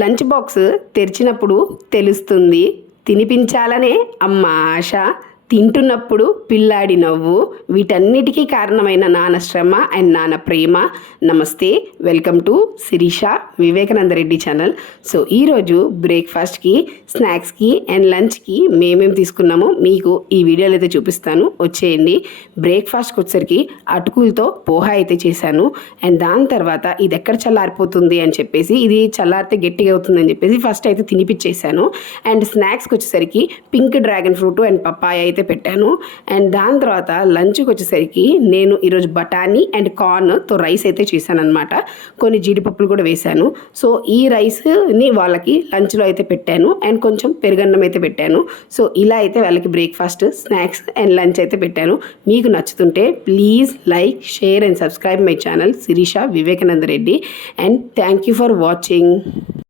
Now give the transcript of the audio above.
Lunch box తెరిచినప్పుడు తెలుస్తుంది, తినిపించాలనే అమ్మ ఆశ, తింటున్నప్పుడు పిల్లాడి నవ్వు, వీటన్నిటికీ కారణమైన నాన్న శ్రమ అండ్ నాన్న ప్రేమ. నమస్తే, welcome to Shirisha Vivekananda Reddy channel. So ఈరోజు బ్రేక్ఫాస్ట్కి, స్నాక్స్కి అండ్ లంచ్కి మేమేమి తీసుకున్నామో మీకు ఈ వీడియోలో అయితే చూపిస్తాను, వచ్చేయండి. బ్రేక్ఫాస్ట్కి వచ్చేసరికి అటుకులతో పోహా అయితే చేశాను. అండ్ దాని తర్వాత ఇది ఎక్కడ చల్లారిపోతుంది అని చెప్పేసి, ఇది చల్లారితే గట్టిగా అవుతుందని చెప్పేసి ఫస్ట్ అయితే తినిపించేశాను. అండ్ స్నాక్స్కి వచ్చేసరికి pink dragon fruit and papaya అయితే పెట్టాను. అండ్ దాని తర్వాత లంచ్కి వచ్చేసరికి నేను ఈరోజు బఠానీ అండ్ కార్న్తో రైస్ అయితే చేశాను అనమాట. కొన్ని జీడిపప్పులు కూడా వేశాను. సో ఈ రైస్ని వాళ్ళకి లంచ్లో అయితే పెట్టాను అండ్ కొంచెం పెరుగన్నం అయితే పెట్టాను. సో ఇలా అయితే వాళ్ళకి బ్రేక్ఫాస్ట్, స్నాక్స్ అండ్ లంచ్ అయితే పెట్టాను. మీకు నచ్చుతుంటే please like, share and subscribe my channel Sirisha Vivekananda Reddy. And thank you for watching.